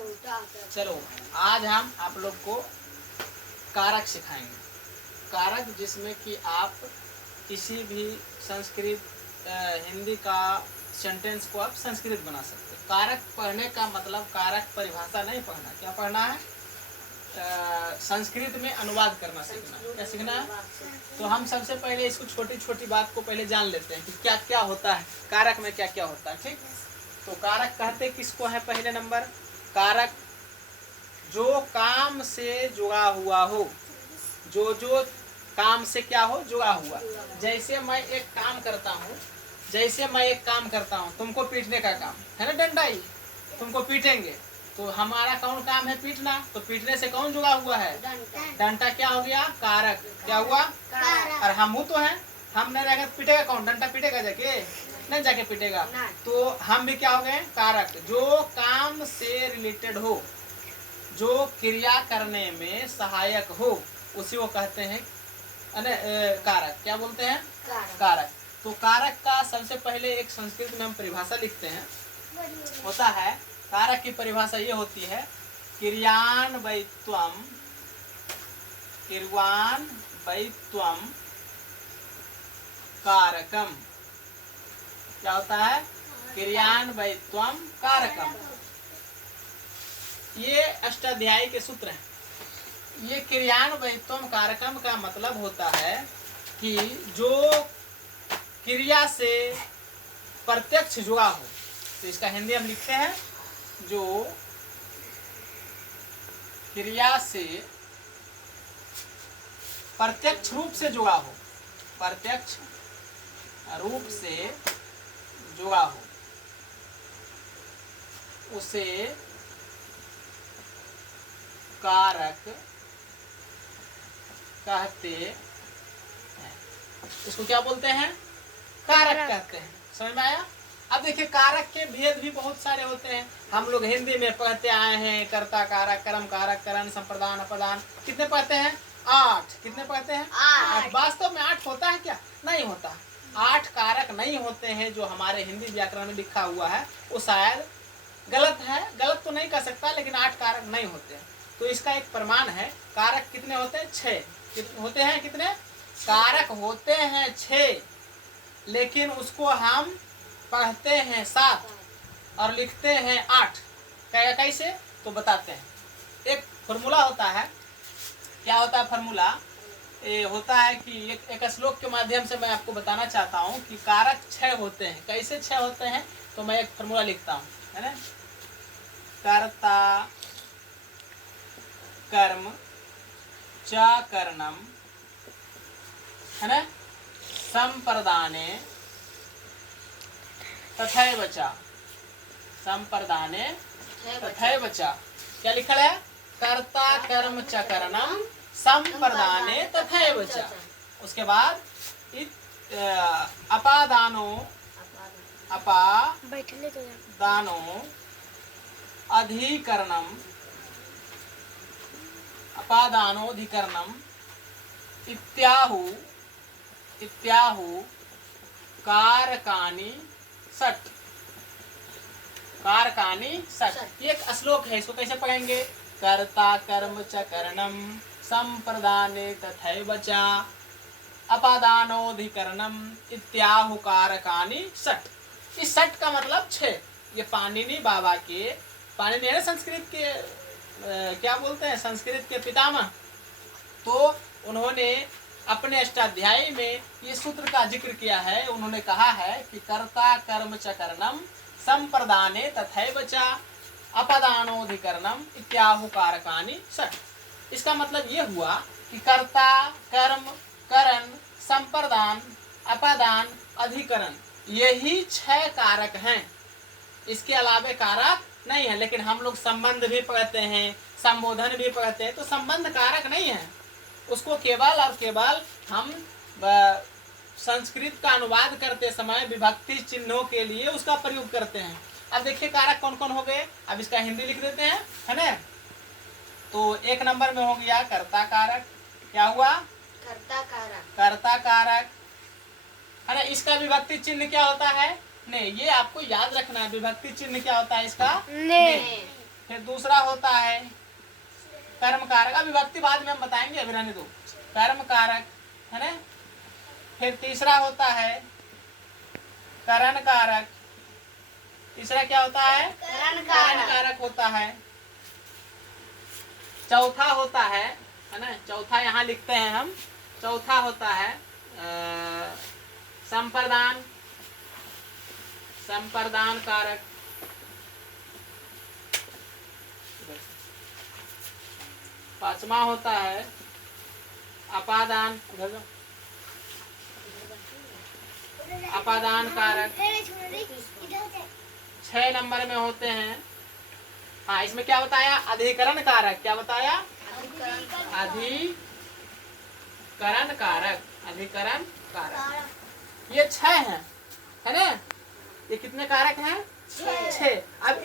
चलो आज हम आप लोग को कारक सिखाएंगे। कारक जिसमें कि आप किसी भी संस्कृत हिंदी का सेंटेंस को आप संस्कृत बना सकते हैं। कारक पढ़ने का मतलब कारक परिभाषा नहीं पढ़ना, क्या पढ़ना है? संस्कृत में अनुवाद करना सीखना। क्या सीखना है? तो हम सबसे पहले इसको छोटी छोटी बात को पहले जान लेते हैं कि क्या क्या होता है कारक में, क्या क्या होता है। ठीक, तो कारक कहते किसको है? पहले नंबर कारक जो काम से जुड़ा हुआ हो, जो काम से क्या हो, जुड़ा हुआ। जैसे मैं एक काम करता हूँ, तुमको पीटने का काम है ना, डंडाई, तुमको पीटेंगे तो हमारा कौन काम है? पीटना। तो पीटने से कौन जुड़ा हुआ है? डंडा। क्या हो गया? कारक। क्या हुआ? और हम तो हैं, हम नहीं रहेगा पीटेगा कौन? डंडा पीटेगा जाके? नहीं जाके पीटेगा। तो हम भी क्या हो गए? कारक। जो काम से रिलेटेड हो, जो क्रिया करने में सहायक हो, उसी को कहते हैं कारक। क्या बोलते हैं? कारक। तो कारक का सबसे पहले एक संस्कृत में हम परिभाषा लिखते हैं, होता है कारक की परिभाषा ये होती है क्रियान्वयित्वम कारकम। क्या होता है? क्रियान्वयित्वम कारकम। ये अष्टाध्यायी के सूत्र हैं। ये क्रियान्वयित्वम कारकम का मतलब होता है कि जो क्रिया से प्रत्यक्ष जुड़ा हो। तो इसका हिंदी हम लिखते हैं जो क्रिया से प्रत्यक्ष रूप से जुड़ा हो, प्रत्यक्ष रूप से जुड़ा हो, उसे कारक कहते हैं। इसको क्या बोलते हैं? कारक कहते हैं। समझ में आया? अब देखिए कारक के भेद भी बहुत सारे होते हैं। हम लोग हिंदी में पढ़ते आए हैं, कर्ता कारक, कर्म कारक, करण, संप्रदान, अपदान। कितने पढ़ते हैं? 8। कितने पढ़ते हैं? 8। वास्तव में 8 होता है क्या? नहीं होता। 8 कारक नहीं होते हैं जो हमारे हिंदी व्याकरण में लिखा हुआ है, वो शायद गलत है। गलत तो नहीं कर सकता, लेकिन 8 कारक नहीं होते हैं। तो इसका एक प्रमाण है। कारक कितने होते हैं? 6 होते हैं। कितने कारक होते हैं? 6, लेकिन उसको हम पढ़ते हैं 7 और लिखते हैं 8। कैसे? तो बताते हैं। एक फॉर्मूला होता है। क्या होता है फॉर्मूला? ये होता है कि एक श्लोक के माध्यम से मैं आपको बताना चाहता हूँ कि कारक 6 होते हैं। कैसे 6 होते हैं? तो मैं एक फॉर्मूला लिखता हूँ, है ना। कर्ता कर्म च करणम, है ना, संप्रदाने तथैव च, संप्रदाने तथैव च। क्या लिखा है? कर्ता कर्म च करणम संप्रदाने तथैव च। उसके बाद अपादानो अधिकरणम, अपादानोधिकरणम इत्याहु कारकानि षट्। कारकानि षट्। ये एक श्लोक है, इसको कैसे पढ़ेंगे? कर्ता कर्म च करणम संप्रदाने तथैव च अपादानोधिकरणम इत्याहु कारकानि षट्। इस षट् का मतलब 6। ये पाणिनि बाबा के, पाणिनि है संस्कृत के क्या बोलते हैं, संस्कृत के पितामह। तो उन्होंने अपने अष्टाध्यायी में ये सूत्र का जिक्र किया है। उन्होंने कहा है कि कर्ता कर्म च करणम संप्रदाने तथैव च अपदानोधिकरणम इत्याहु कारकानि षट्। इसका मतलब ये हुआ कि कर्ता कर्म करण संप्रदान अपदान अधिकरण, यही 6 कारक हैं। इसके अलावे कारक नहीं है। लेकिन हम लोग संबंध भी पढ़ते हैं, संबोधन भी पढ़ते हैं, तो संबंध कारक नहीं है। उसको केवल और केवल हम संस्कृत का अनुवाद करते समय विभक्ति चिन्हों के लिए उसका प्रयोग करते हैं। अब देखिए कारक कौन कौन हो गए। अब इसका हिंदी लिख देते हैं, है ना। तो 1 नंबर में हो गया कर्ता कारक। क्या हुआ? कर्ता कारक। कर्ता कारक, है ना। इसका विभक्ति चिन्ह क्या होता है? ने। ये आपको याद रखना है। विभक्ति चिन्ह क्या होता है इसका? ने। फिर दूसरा होता है कर्म कारक, अब विभक्ति बाद में हम बताएंगे, अभी रहने दो। कर्म कारक है ना। फिर तीसरा होता है करण कारक। तीसरा क्या होता है? करण कारक होता है। चौथा होता है ना, चौथा यहाँ लिखते हैं हम। चौथा होता है संप्रदान, संप्रदान कारक। पांचवा होता है अपादान, अपादान कारक। 6 नंबर में होते हैं, हाँ इसमें क्या बताया? अधिकरण कारक। क्या बताया? अधिकरण कारक, अधिकरण कारक। ये 6 हैं, है ना। ये कितने कारक हैं? 6। अब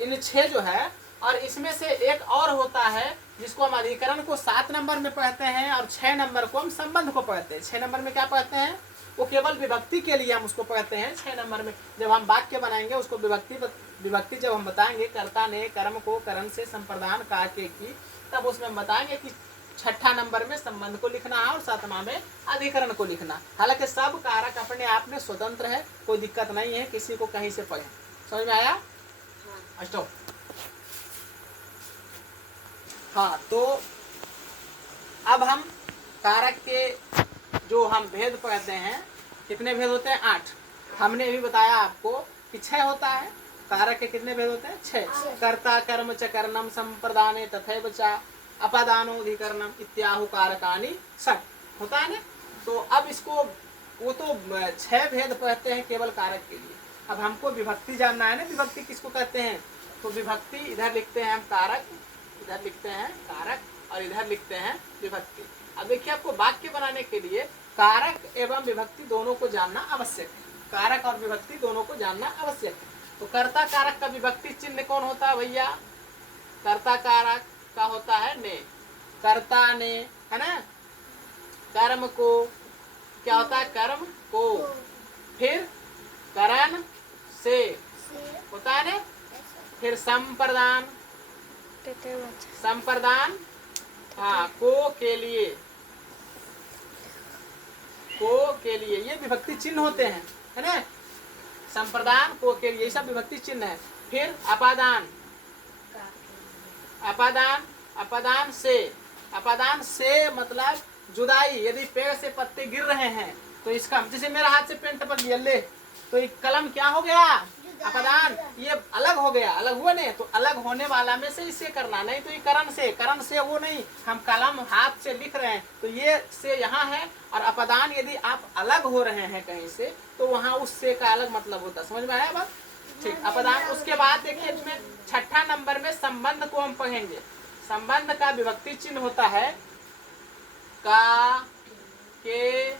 इन 6 जो है, और इसमें से एक और होता है जिसको हम अधिकरण को 7 नंबर में पढ़ते हैं और 6 नंबर को हम संबंध को पढ़ते हैं। 6 नंबर में क्या पढ़ते हैं? वो केवल विभक्ति के लिए हम उसको पढ़ते हैं। 6 नंबर में जब हम वाक्य बनाएंगे उसको विभक्ति जब हम बताएंगे, कर्ता ने कर्म को करण से संप्रदान करके की, तब उसमें हम बताएंगे कि 6ठा नंबर में संबंध को लिखना है और 7वां में अधिकरण को लिखना। हालांकि सब कारक अपने आप में स्वतंत्र है, कोई दिक्कत नहीं है, किसी को कहीं से पढ़े। समझ में आया? स्टॉप। हाँ, तो अब हम कारक के जो हम भेद पढ़ते हैं, कितने भेद होते हैं? 8। हमने भी बताया आपको कि 6 होता है। कारक के कितने भेद होते हैं? 6। कर्ता कर्म च कर्णम संप्रदाने तथैव च अपादानोधिकरणम इत्याहु कारकानि षट् होता है ना। तो अब इसको वो तो 6 भेद पढ़ते हैं केवल कारक के लिए। अब हमको विभक्ति जानना है ना, विभक्ति किसको कहते हैं? तो विभक्ति इधर लिखते हैं हम कारक, इधर लिखते हैं कारक और इधर लिखते हैं विभक्ति। अब देखिए, आपको वाक्य बनाने के लिए कारक एवं विभक्ति दोनों को जानना आवश्यक है। कारक और विभक्ति दोनों को जानना आवश्यक है। तो कर्ता कारक का विभक्ति चिन्ह कौन होता है भैया? कर्ता कारक का होता है ने। कर्ता ने, है ना। कर्म को क्या होता है? कर्म को। फिर करण से होता है ना। फिर संप्रदान, संप्रदान हाँ को के लिए, को के लिए, ये विभक्ति चिन्ह होते हैं, है ना। संप्रदान को के लिए, ये सब विभक्ति चिन्ह है। फिर अपादान, अपादान, अपादान से, अपादान से मतलब जुदाई। यदि पेड़ से पत्ते गिर रहे हैं तो इसका, जैसे मेरा हाथ से पेन टपक गया ले, तो एक कलम क्या हो गया? अपादान, ये अलग हो गया, अलग हुआ नहीं। तो अलग होने वाला में से इसे करना, नहीं तो ये करण से, करण से वो नहीं। हम कलम हाथ से लिख रहे हैं तो ये से यहाँ है, और अपादान यदि आप अलग हो रहे हैं कहीं से तो वहाँ उस से का अलग मतलब होता है। समझ में आया बात? ठीक। अपादान। उसके बाद देखिए इसमें 6ठा नंबर में संबंध को हम पढ़ेंगे। संबंध का विभक्ति चिन्ह होता है का, के,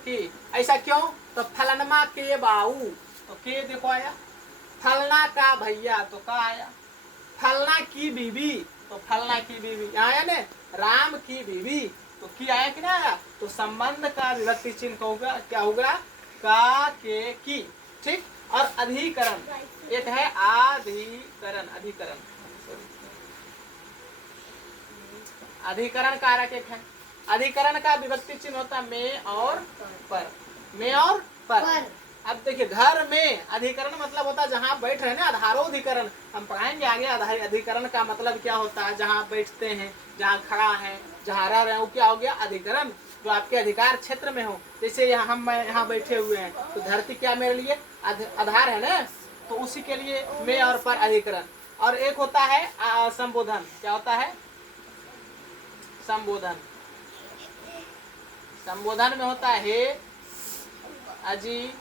की। ऐसा क्यों? तो फलनमा के बाऊ, तो के देखो आया। फलना का भैया, तो का आया। फलना की बीवी, तो फलना की बीवी आया ने। राम की बीवी, तो की आया कि ना आया? तो संबंध का विभक्ति चिन्ह होगा क्या होगा? का, के, की। ठीक। और अधिकरण, एक है अधिकरण, अधिकरण, अधिकरण कारक एक है। अधिकरण का विभक्ति चिन्ह होता है में और पर, में और पर। अब देखिए, घर में अधिकरण मतलब होता है जहाँ बैठ रहे हैं ना, आधारोधिकरण। हम पढ़ाएंगे आगे। अधिकरण का मतलब क्या होता है? जहाँ बैठते हैं, जहाँ खड़ा है, जहाँ रह रहे हैं, वो क्या हो गया? अधिकरण। जो आपके अधिकार क्षेत्र में हो, जैसे यहाँ हम यहाँ बैठे हुए हैं तो धरती क्या मेरे लिए? आधार है ना। तो उसी के लिए में और पर अधिकरण। और एक होता है संबोधन। क्या होता है? संबोधन। संबोधन में होता है हे, अजी,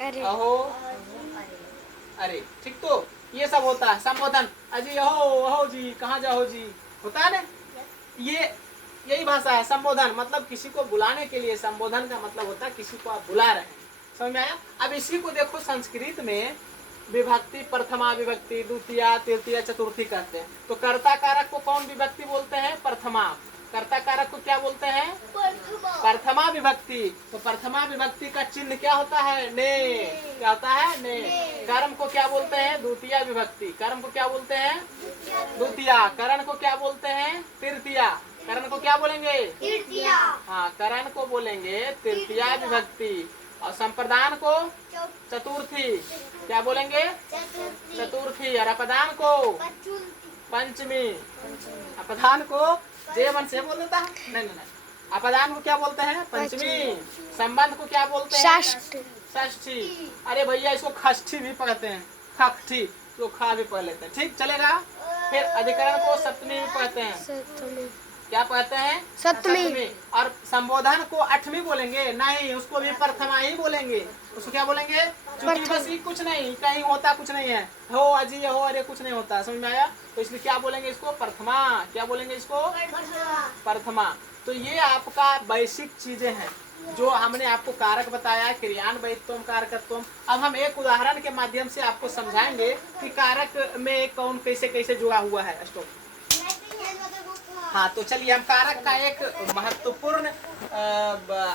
अहो, अरे। ठीक। तो ये सब होता है संबोधन। अजी, अहो, अहो जी, कहाँ जाओ जी, होता है ना। ये यही भाषा है संबोधन। मतलब किसी को बुलाने के लिए संबोधन का मतलब होता है किसी को आप बुला रहे हैं। समझ में आया? अब इसी को देखो, संस्कृत में विभक्ति प्रथमा विभक्ति, द्वितीया, तृतीया, चतुर्थी कहते हैं। तो कर्ता कारक को कौन विभक्ति बोलते हैं? प्रथमा। कर्ता कारक को क्या बोलते हैं? प्रथमा विभक्ति। तो प्रथमा विभक्ति का चिन्ह क्या होता है? ने। क्या होता है? ने। कर्म को क्या बोलते हैं? द्वितीय विभक्ति। कर्म को क्या बोलते हैं? द्वितीय। करण को क्या बोलते हैं? तृतीय। करण को क्या बोलेंगे? हाँ, करण को बोलेंगे तृतीय विभक्ति। और संप्रदान को चतुर्थी। क्या बोलेंगे? चतुर्थी। और अपदान को पंचमी। अपदान को जेवन से बोल देता है। नहीं। अपदान को क्या बोलते हैं? पंचमी। संबंध को क्या बोलते हैं? षष्ठी। अरे भैया इसको खष्ठी भी पढ़ते हैं, खष्ठी तो खा भी पढ़ लेते हैं, ठीक चलेगा। फिर अधिकरण को सप्तमी भी पढ़ते हैं। क्या पढ़ते हैं? सप्तमी। और संबोधन को अठमी बोलेंगे? नहीं, उसको भी प्रथमा ही बोलेंगे। उसको क्या बोलेंगे? क्योंकि बस ये कुछ नहीं, कहीं होता कुछ नहीं है, हो अजी हो अरे कुछ नहीं होता, समझ में आया? तो इसलिए क्या बोलेंगे इसको? प्रथमा। क्या बोलेंगे इसको? प्रथमा। तो ये आपका बेसिक चीजें हैं जो हमने आपको कारक बताया, क्रियान्वयित्वम, कारकत्वम। अब हम एक उदाहरण के माध्यम से आपको समझाएंगे कि कारक में कौन कैसे कैसे जुड़ा हुआ है। स्टॉप। हाँ, तो चलिए हम कारक का एक महत्वपूर्ण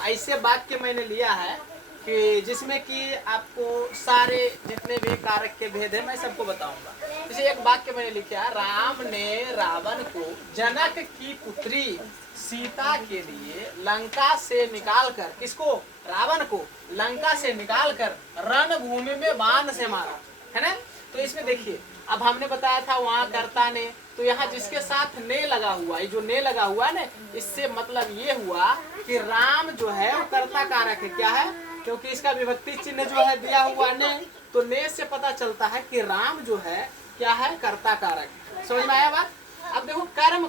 ऐसे वाक्य मैंने लिया है कि जिसमें कि आपको सारे जितने भी कारक के भेद है मैं सबको बताऊंगा। जैसे एक वाक्य मैंने लिखा है, राम ने रावण को जनक की पुत्री सीता के लिए लंका से निकालकर, किसको? रावण को लंका से निकालकर रणभूमि में बाण से मारा, है ना? तो इसमें देखिए, अब हमने बताया था वहाँ कर्ता ने, तो यहाँ जिसके साथ ने लगा हुआ, ये जो ने लगा हुआ है ना, इससे मतलब ये हुआ कि राम जो है वो कर्ता कारक है। क्या है? क्योंकि इसका विभक्ति चिन्ह जो है दिया हुआ ने, तो ने से पता चलता है कि राम जो है क्या है? कर्ता कारक। समझ में आया बात? अब देखो, कर्म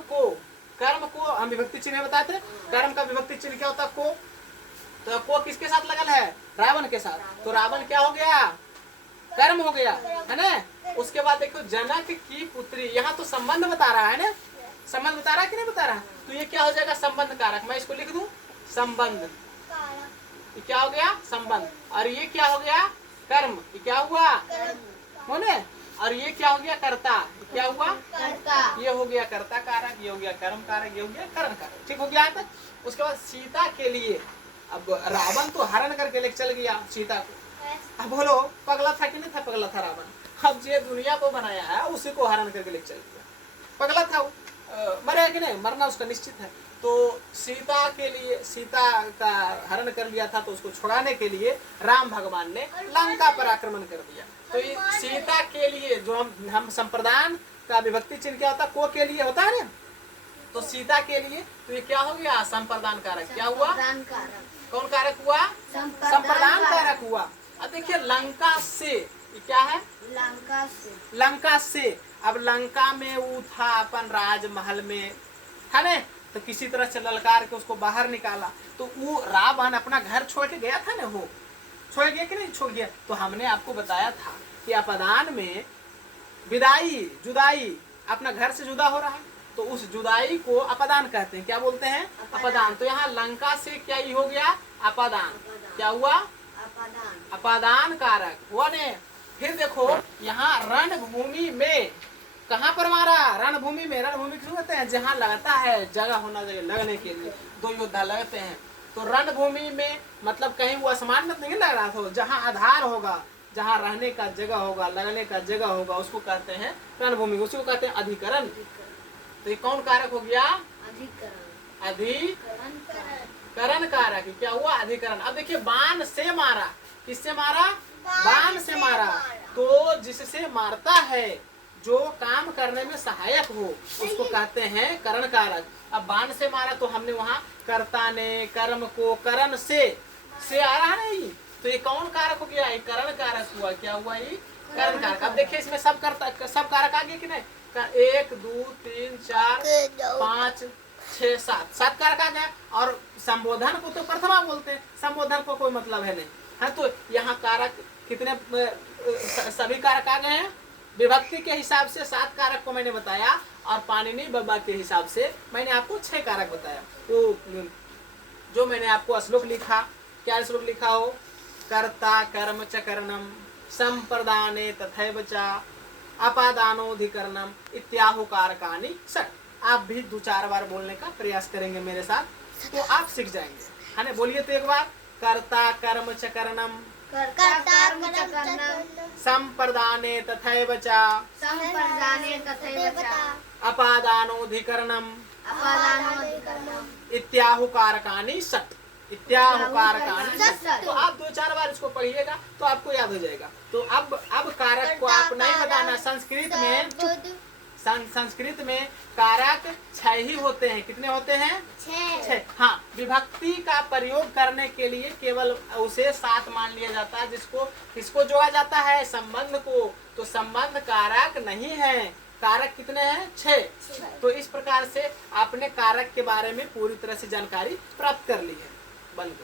को हम विभक्ति चिन्ह बताते हैं। कर्म का विभक्ति चिन्ह क्या होता है? को। तो को किसके साथ लगल है? रावण के साथ। तो रावण क्या हो गया? कर्म हो गया, है ना? उसके बाद देखो, जनक की पुत्री, यहाँ तो संबंध बता रहा है ना, संबंध बता रहा है कि नहीं बता रहा? तो ये क्या हो जाएगा? संबंध कारक। मैं इसको लिख दूं संबंध। ये क्या हो गया? संबंध। और ये क्या हो गया? कर्म। ये क्या हुआ? होने। और ये क्या हो गया? कर्ता। क्या हुआ? कर्ता। ये हो गया कर्ता कारक, ये हो गया कर्म कारक, ये हो गया करण कारक। ठीक हो गया तक? उसके बाद सीता के लिए, अब रावण तो हरण करके लेके चल गया सीता को। अब बोलो, पगला था कि नहीं था? पगला था रावण। अब जो दुनिया को बनाया है उसी को हरण करके लेके चल गया। पगला था वो, मरेगा कि नहीं? मरना उसका निश्चित है। तो सीता के लिए, सीता का हरण कर लिया था, तो उसको छुड़ाने के लिए राम भगवान ने लंका पर आक्रमण कर दिया। तो ये सीता के लिए जो हम संप्रदान का विभक्ति चिन्ह क्या होता है? को के लिए होता है ना, तो सीता के लिए तो ये क्या हो गया? संप्रदान कारक। क्या हुआ? कौन कारक हुआ? संप्रदान कारक हुआ। अब देखिए, लंका से, ये क्या है? लंका से। अब लंका में वो था अपन राजमहल में, है ना? तो किसी तरह से ललकार के उसको बाहर निकाला। तो वो रावण अपना घर छोड़ के गया था ना, वो छोड़ गया कि नहीं छोड़ गया? तो हमने आपको बताया था कि अपदान में विदाई, जुदाई, अपना घर से जुदा हो रहा है, तो उस जुदाई को अपदान कहते हैं। क्या बोलते हैं? अपदान। तो यहाँ लंका से क्या ही हो गया? अपदान। क्या हुआ? अपदान कारक हुआ ने। फिर देखो, यहाँ रणभूमि में कहाँ पर मारा? रणभूमि में। रणभूमि क्यों कहते हैं? जहाँ लगता है, जगह होना चाहिए लगने के लिए, दो योद्धा लगते हैं। तो रणभूमि में मतलब कहीं वो आसमान में नहीं लग रहा था, जहाँ आधार होगा, जहाँ रहने का जगह होगा, लगने का जगह होगा, उसको कहते हैं रणभूमि। उसको कहते हैं अधिकरण। तो ये कौन कारक हो गया? अधिकरण कारक। क्या हुआ? अधिकरण। अब देखिए, बाण से मारा। किससे मारा? बाण से मारा। तो जिससे मारता है, जो काम करने में सहायक हो, उसको कहते हैं करण कारक। अब बाण से मारा तो हमने वहाँ कर्ता ने, कर्म को करण से आ रहा नहीं, तो ये कौन कारक हो गया? ये करण कारक हुआ। क्या हुआ? ये करण कारक। अब देखिए, इसमें सब कारक आ गए कि नहीं? 1 2 3 4 5 6 7 कारक आ गए। और संबोधन को तो प्रथमा बोलते हैं, संबोधन को कोई मतलब है नहीं, है? तो यहाँ कारक कितने? सभी कारक आ गए हैं। विभक्ति के हिसाब से 7 कारक को मैंने बताया, और पाणिनि बाबा के हिसाब से मैंने आपको 6 कारक बताया। तो जो मैंने आपको श्लोक लिखा, क्या श्लोक लिखा हो? कर्ता कर्म च करणम संप्रदाने तथैव च अपादानोधिकरणम इत्याहु कारकानि षट्। आप भी 2-4 बार बोलने का प्रयास करेंगे मेरे साथ तो आप सीख जाएंगे, है ना। बोलिए तो एक बार। कर्ता कर्म च करणम संप्रदाने तथैव च अपादानोधिकरणम इत्याहुकारकानि षट्। इत्याहुकारकानि षट्। तो आप 2-4 बार इसको पढ़िएगा तो आपको याद हो जाएगा। तो अब कारक को आप नहीं बताना। संस्कृत में कारक 6 ही होते हैं। कितने होते हैं? 6। हाँ, विभक्ति का प्रयोग करने के लिए केवल उसे 7 मान लिया जाता है, किसको जोड़ा जाता है? संबंध को। तो संबंध कारक नहीं है। कारक कितने हैं? 6। तो इस प्रकार से आपने कारक के बारे में पूरी तरह से जानकारी प्राप्त कर ली है। बंद।